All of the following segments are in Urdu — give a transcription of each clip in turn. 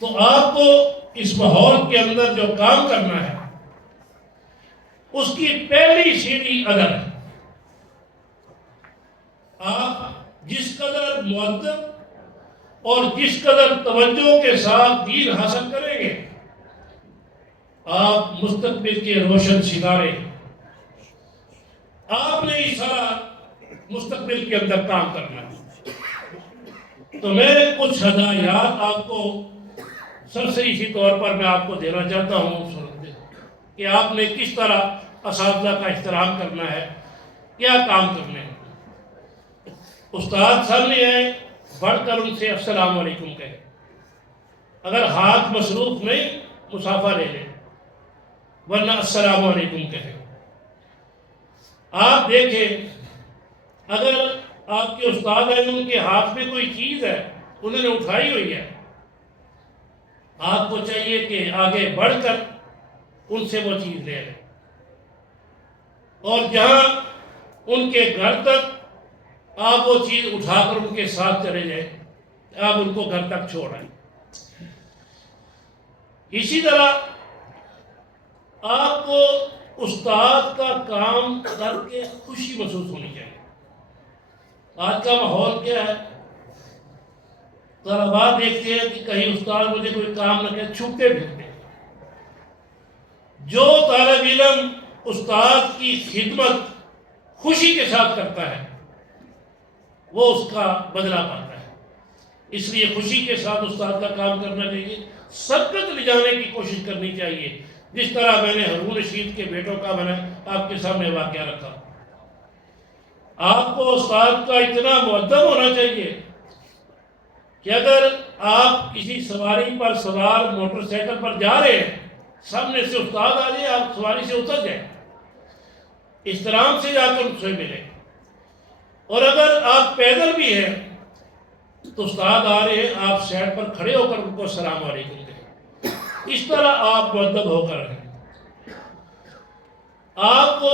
تو آپ کو اس ماحول کے اندر جو کام کرنا ہے اس کی پہلی سیڑھی ادب ہے۔ آپ جس قدر مؤدب اور جس قدر توجہ کے ساتھ دین حاصل کریں گے، آپ مستقبل کے روشن ستارے، آپ نے یہ سارا مستقبل کے اندر کام کرنا ہے۔ تو میں کچھ ہدایات آپ کو سرسری طور پر میں آپ کو دینا چاہتا ہوں کہ آپ نے کس طرح اساتذہ کا احترام کرنا ہے، کیا کام کرنے ہیں۔ استاد سامنے آئے، بڑھ کر ان سے السلام علیکم کہے، اگر ہاتھ مصروف نہیں مصافحہ لے لیں، ورنہ السلام علیکم کہے۔ آپ دیکھیں اگر آپ کے استاد ہیں ان کے ہاتھ میں کوئی چیز ہے انہوں نے اٹھائی ہوئی ہے، آپ کو چاہیے کہ آگے بڑھ کر ان سے وہ چیز لے لیں، اور جہاں ان کے گھر تک آپ وہ چیز اٹھا کر ان کے ساتھ چلے جائیں، آپ ان کو گھر تک چھوڑ آئیں۔ اسی طرح آپ کو استاد کا کام کر کے خوشی محسوس ہونی چاہیے۔ آج کا ماحول کیا ہے، طلباء دیکھتے ہیں کہ کہیں استاد مجھے کوئی کام نہ کرے، چھپتے پھرتے ہیں۔ جو طالب علم استاد کی خدمت خوشی کے ساتھ کرتا ہے وہ اس کا بدلہ پاتا ہے۔ اس لیے خوشی کے ساتھ استاد کا کام کرنا چاہیے، سبقت لے جانے کی کوشش کرنی چاہیے، جس طرح میں نے ہارون رشید کے بیٹوں کا میں نے آپ کے سامنے واقعہ رکھا۔ آپ کو استاد کا اتنا مؤدب ہونا چاہیے کہ اگر آپ کسی سواری پر سوار موٹر سائیکل پر جا رہے ہیں، سامنے سے استاد آ جائے، آپ سواری سے اتر جائیں، احترام سے جا کر ان سے ملیں۔ اور اگر آپ پیدل بھی ہیں تو استاد آ رہے ہیں، آپ سائڈ پر کھڑے ہو کر ان کو السلام علیکم کہیں۔ اس طرح آپ مؤدب ہو کر رہیں۔ آپ کو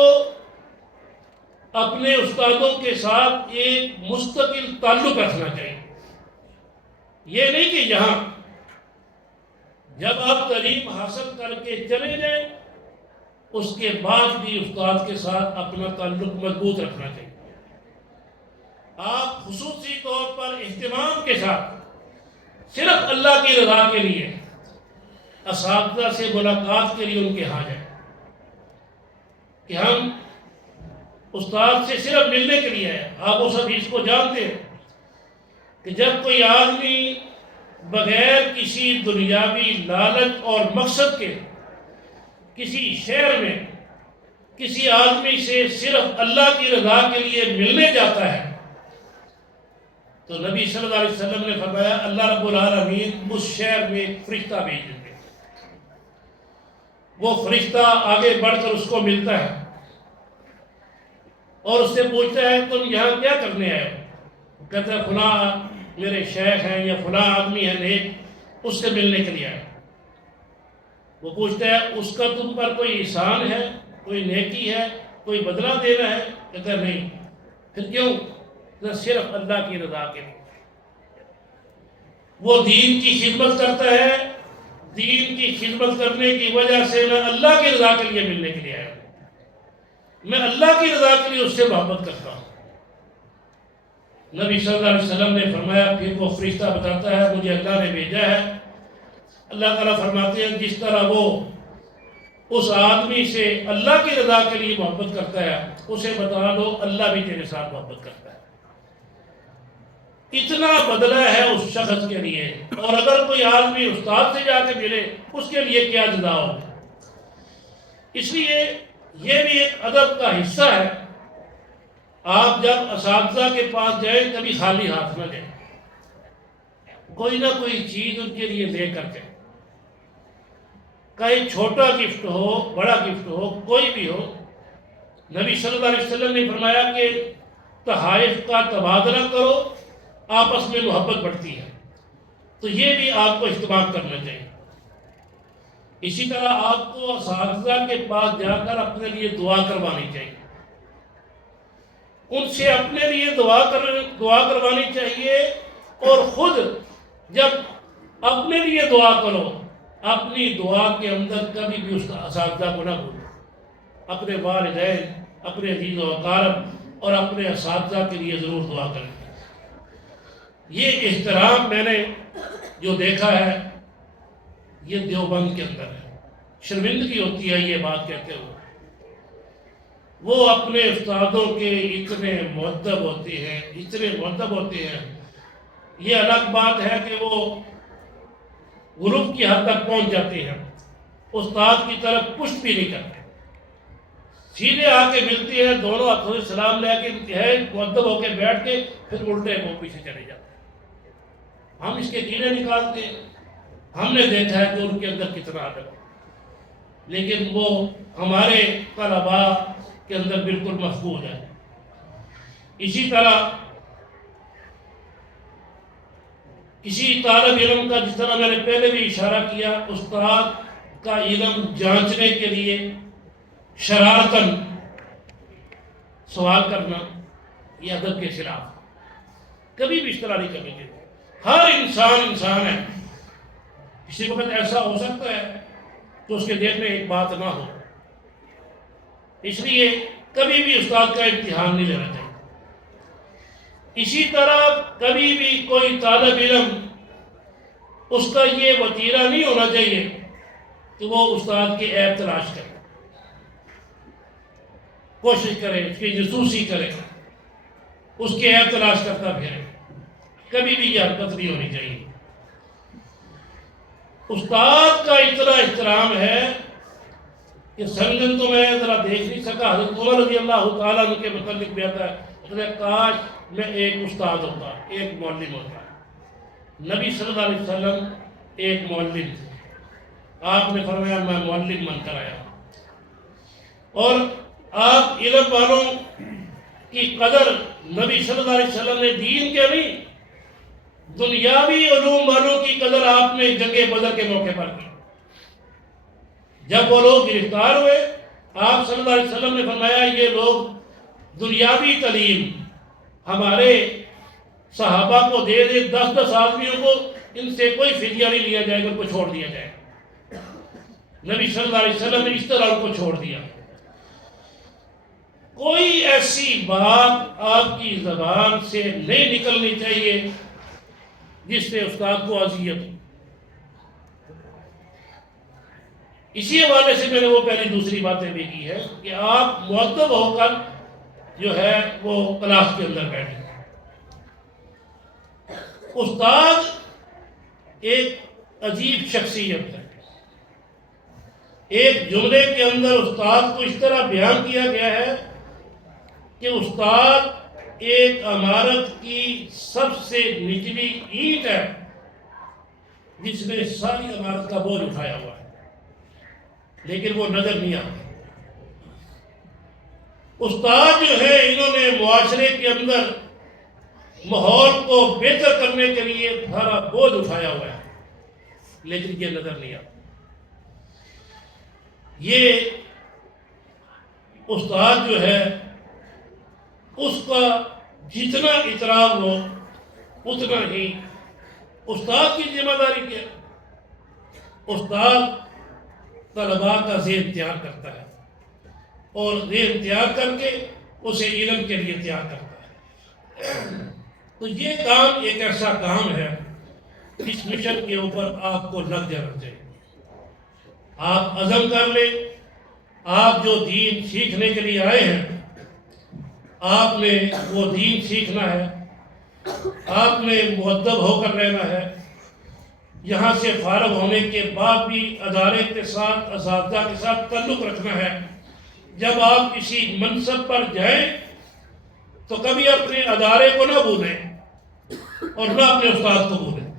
اپنے استادوں کے ساتھ ایک مستقل تعلق رکھنا چاہیے۔ یہ نہیں کہ یہاں جب آپ تعلیم حاصل کر کے چلے جائیں اس کے بعد بھی استاد کے ساتھ اپنا تعلق مضبوط رکھنا چاہیے۔ آپ خصوصی طور پر اہتمام کے ساتھ صرف اللہ کی رضا کے لیے اساتذہ سے ملاقات کے لیے ان کے ہاں جائیں، کہ ہم استاد سے صرف ملنے کے لیے ہیں۔ آپ اس حدیث کو جانتے ہیں کہ جب کوئی آدمی بغیر کسی دنیاوی لالچ اور مقصد کے کسی شہر میں کسی آدمی سے صرف اللہ کی رضا کے لیے ملنے جاتا ہے تو نبی صلی اللہ علیہ وسلم نے فرمایا اللہ رب العالمین اس شہر میں ایک فرشتہ بھیج دیتے ہیں۔ وہ فرشتہ آگے بڑھ کر اس کو ملتا ہے اور اس سے پوچھتا ہے تم یہاں کیا کرنے آئے ہو؟ کہتا ہے فلاں میرے شیخ ہیں یا فلاں آدمی ہے نیک، اس سے ملنے کے لیے آئے۔ وہ پوچھتا ہے اس کا تم پر کوئی احسان ہے، کوئی نیکی ہے، کوئی بدلہ دینا ہے؟ کہتا ہے نہیں۔ پھر کیوں؟ صرف اللہ کی رضا کے لیے۔ وہ دین کی خدمت کرتا ہے، دین کی خدمت کرنے کی وجہ سے میں اللہ کی رضا کے لیے ملنے کے لیے آیا ہوں، میں اللہ کی رضا کے لیے اس سے محبت کرتا ہوں۔ نبی صلی اللہ علیہ وسلم نے فرمایا پھر وہ فرشتہ بتاتا ہے مجھے اللہ نے بھیجا ہے۔ اللہ تعالیٰ فرماتے ہیں جس طرح وہ اس آدمی سے اللہ کی رضا کے لیے محبت کرتا ہے اسے بتا دو اللہ بھی تیرے ساتھ محبت کرتا ہے۔ اتنا بدلہ ہے اس شخص کے لیے۔ اور اگر کوئی آدمی استاد سے جا کے ملے اس کے لیے کیا جزا ہوگی۔ اس لیے یہ بھی ایک ادب کا حصہ ہے۔ آپ جب اساتذہ کے پاس جائیں کبھی خالی ہاتھ نہ جائیں، کوئی نہ کوئی چیز ان کے لیے لے کر جائیں، کہیں چھوٹا گفٹ ہو بڑا گفٹ ہو کوئی بھی ہو۔ نبی صلی اللہ علیہ وسلم نے فرمایا کہ تحائف کا تبادلہ کرو، آپس میں محبت بڑھتی ہے۔ تو یہ بھی آپ کو اہتمام کرنا چاہیے۔ اسی طرح آپ کو اساتذہ کے پاس جا کر اپنے لیے دعا کروانی چاہیے، ان سے اپنے لیے دعا کروانی چاہیے، اور خود جب اپنے لیے دعا کرو، اپنی دعا کے اندر کبھی بھی اس اساتذہ کو نہ بھولو، اپنے والدین، اپنے عزیز و اقارب اور اپنے اساتذہ کے لیے ضرور دعا کریں۔ یہ احترام میں نے جو دیکھا ہے یہ دیوبند کے اندر ہے، شرمندگی ہوتی ہے یہ بات کہتے ہوئے۔ وہ اپنے استادوں کے اتنے مؤدب ہوتے ہیں، اتنے مؤدب ہوتے ہیں، یہ الگ بات ہے کہ وہ غروب کی حد تک پہنچ جاتے ہیں، استاد کی طرف پشت بھی نہیں کرتے، سیدھے آ کے ملتی ہے، دونوں ہاتھوں سے سلام لے کے انتہائی مؤدب ہو کے بیٹھ کے پھر الٹے وہ پیچھے چلے جاتے ہیں۔ ہم اس کے کیڑے نکالتے ہیں، ہم نے دیکھا ہے کہ ان کے اندر کتنا ادب ہے، لیکن وہ ہمارے طلباء کے اندر بالکل محفوظ ہے۔ اسی طرح کسی طالب علم کا، جس طرح میں نے پہلے بھی اشارہ کیا، استاد کا علم جانچنے کے لیے شرارتاً سوال کرنا یہ ادب کے خلاف، کبھی بھی اس طرح نہیں کرنی چاہیے۔ ہر انسان انسان ہے، کسی وقت ایسا ہو سکتا ہے کہ اس کے دل میں ایک بات نہ ہو، اس لیے کبھی بھی استاد کا امتحان نہیں لینا چاہیے۔ اسی طرح کبھی بھی کوئی طالب علم اس کا یہ وتیرہ نہیں ہونا چاہیے کہ وہ استاد کے عیب تلاش کرے، کوشش کرے، اس کی جاسوسی کرے، اس کے عیب تلاش کرتا پھرے، کبھی بھی یہ حرکت نہیں ہونی چاہیے۔ استاد کا اتنا احترام ہے کہ سنگن تو میں ذرا دیکھ نہیں سکا، حضرت عمر رضی اللہ تعالیٰ عنہ کے متعلق بھی آتا ہے، اس نے کاش میں ایک استاد ہوتا، ایک معلم ہوتا۔ نبی صلی اللہ علیہ وسلم ایک معلم تھے، آپ نے فرمایا میں معلم بن کر آیا، اور آپ علم والوں کی قدر نبی صلی اللہ علیہ وسلم نے دین کے نہیں دنیاوی علوم والوں کی قدر آپ نے جنگ بدر کے موقع پر کی۔ جب وہ لوگ گرفتار ہوئے، آپ صلی اللہ علیہ وسلم نے فرمایا یہ لوگ دنیاوی تعلیم ہمارے صحابہ کو دے دے، 10 آدمیوں کو، ان سے کوئی فدیہ نہیں لیا جائے گا، ان کو چھوڑ دیا جائے گا۔ نبی صلی اللہ علیہ وسلم نے اس طرح ان کو چھوڑ دیا۔ کوئی ایسی بات آپ کی زبان سے نہیں نکلنی چاہیے جس سے استاد کو اذیت ہو۔ اسی حوالے سے میں نے وہ پہلی دوسری باتیں بھی کی ہے کہ آپ مؤدب ہو کر جو ہے وہ کلاس کے اندر بیٹھیں۔ استاد ایک عجیب شخصیت ہے، ایک جملے کے اندر استاد کو اس طرح بیان کیا گیا ہے کہ استاد ایک عمارت کی سب سے نچلی اینٹ ہے جس نے ساری عمارت کا بوجھ اٹھایا ہوا ہے، لیکن وہ نظر نہیں آتا۔ استاد جو ہے انہوں نے معاشرے کے اندر ماحول کو بہتر کرنے کے لیے سارا بوجھ اٹھایا ہوا ہے، لیکن یہ نظر نہیں آتا۔ یہ استاد جو ہے اس کا جتنا احترام ہو اتنا ہی استاد کی ذمہ داری کیا۔ استاد طلباء کا ذہن تیار کرتا ہے اور ذہن تیار کر کے اسے علم کے لیے تیار کرتا ہے۔ تو یہ کام ایک ایسا کام ہے اس مشن کے اوپر آپ کو لگ جانا چاہیے۔ آپ عزم کر لیں، آپ جو دین سیکھنے کے لیے آئے ہیں آپ نے وہ دین سیکھنا ہے، آپ نے مؤدب ہو کر رہنا ہے۔ یہاں سے فارغ ہونے کے بعد بھی ادارے کے ساتھ، اساتذہ کے ساتھ تعلق رکھنا ہے۔ جب آپ کسی منصب پر جائیں تو کبھی اپنے ادارے کو نہ بھولیں اور نہ اپنے استاد کو بھولیں۔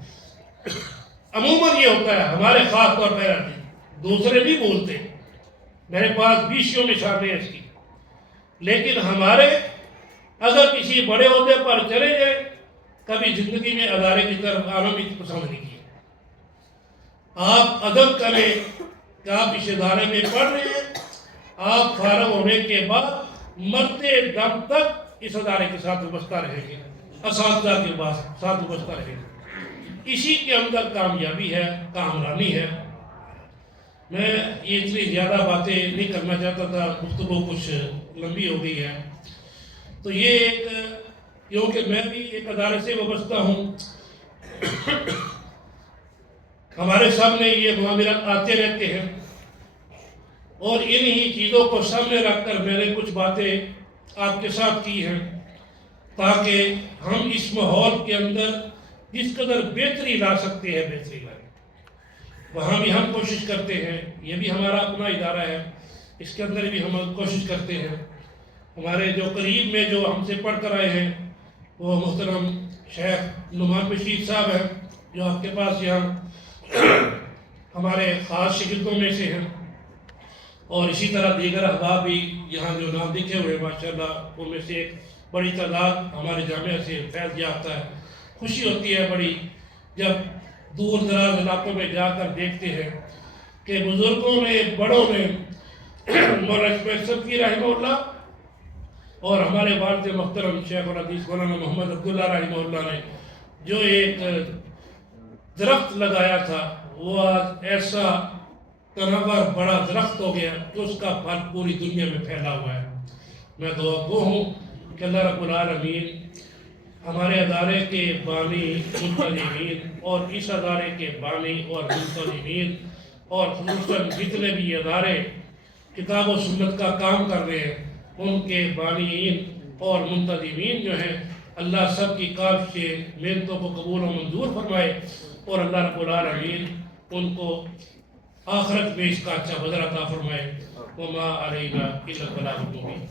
عموماً یہ ہوتا ہے ہمارے خاص طور پہ رہتے ہیں، دوسرے نہیں بھولتے، میرے پاس 20 مثالیں ہیں اس کی، لیکن ہمارے اگر کسی بڑے عہدے پر چلے گئے کبھی زندگی میں ادارے کی طرف آنا بھی پسند نہیں کیا۔ آپ عزم کریں کہ آپ اس ادارے میں پڑھ رہے ہیں، آپ فارغ ہونے کے بعد مرتے دم تک اس ادارے کے ساتھ وابستہ رہیں گے، اساتذہ کے ساتھ وابستہ رہیں گے۔ اسی کے اندر کامیابی ہے، کامرانی ہے۔ میں یہ اتنی زیادہ باتیں نہیں کرنا چاہتا تھا، گفتگو کچھ لمبی ہو گئی ہے۔ تو یہ ایک، کیونکہ میں بھی ایک ادارے سے وابستہ ہوں، ہمارے سامنے یہ معاملات آتے رہتے ہیں، اور انہی چیزوں کو سامنے رکھ کر میں نے کچھ باتیں آپ کے ساتھ کی ہیں، تاکہ ہم اس ماحول کے اندر جس قدر بہتری لا سکتے ہیں بہتری لائیں۔ وہاں بھی ہم کوشش کرتے ہیں، یہ بھی ہمارا اپنا ادارہ ہے، اس کے اندر بھی ہم کوشش کرتے ہیں۔ ہمارے جو قریب میں جو ہم سے پڑھ کر آئے ہیں وہ محترم شیخ نعمان بشیر صاحب ہیں، جو آپ کے پاس یہاں ہمارے خاص شاگردوں میں سے ہیں، اور اسی طرح دیگر احباب بھی یہاں جو نام لکھے ہوئے ماشاءاللہ ان میں سے ایک بڑی تعداد ہمارے جامعہ سے فیض یافتہ ہے۔ خوشی ہوتی ہے بڑی جب دور دراز علاقوں میں جا کر دیکھتے ہیں کہ بزرگوں نے، بڑوں نے، مولانا اسماعیل صدقی رحمہ اللہ اور ہمارے والد محترم شیخ الحدیث مولانا محمد عبداللہ رحمہ اللہ نے جو ایک درخت لگایا تھا، وہ آج ایسا تنور بڑا درخت ہو گیا کہ اس کا پھل پوری دنیا میں پھیلا ہوا ہے۔ میں دعا گو ہوں کہ اللہ رب العالمین ہمارے ادارے کے بانی منتظمین اور اس ادارے کے بانی اور منتظمین اور خصوصاً جتنے بھی ادارے کتاب و سنت کا کام کر رہے ہیں ان کے بانیین اور منتظمین جو ہیں، اللہ سب کی کاوشیں محنتوں کو قبول و منظور فرمائے، اور اللہ رب العالمین ان کو آخرت میں اس کا اچھا بدلہ عطا فرمائے۔ وما علینا الا البلاغ المبین۔